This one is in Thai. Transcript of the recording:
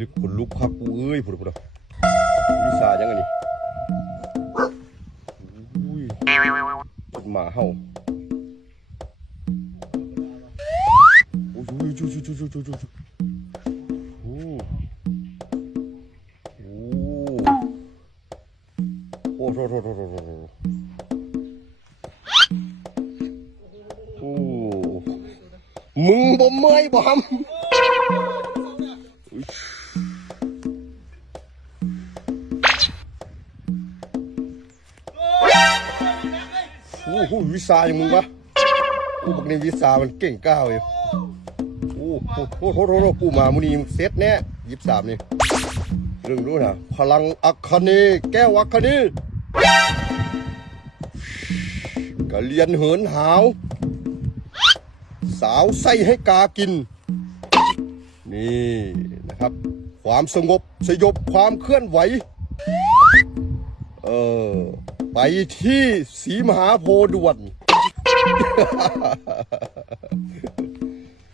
ลึกขนลุกพักกูเอ้ยพุ่นพุ่นวิสายังไงนี่อุ้ยเป็นหมาเห่าโอ้ยจูจูจูจูจูจูโอ้โอ้โอ้โหโหโหโหโหโหโหโอ้โหมึงบ่เมื่อยบ่ฮัม อ้โหวิสาอย่างมึงวะกูบอกในวิสามันเก่งก้าวอยู่โอ้โหโอ้โหโอ้โหกูมามุนีมเซตแน่ยิบสามนี่เรื่องรู้นะพลังอัคคเนย์แก้วอัคคเนย์กะเลียนเหินหาว สาวไส้ให้กากิน นี่นะครับ ความสงบสยบความเคลื่อนไหว เออ ไปที่สีมหาโพด่วน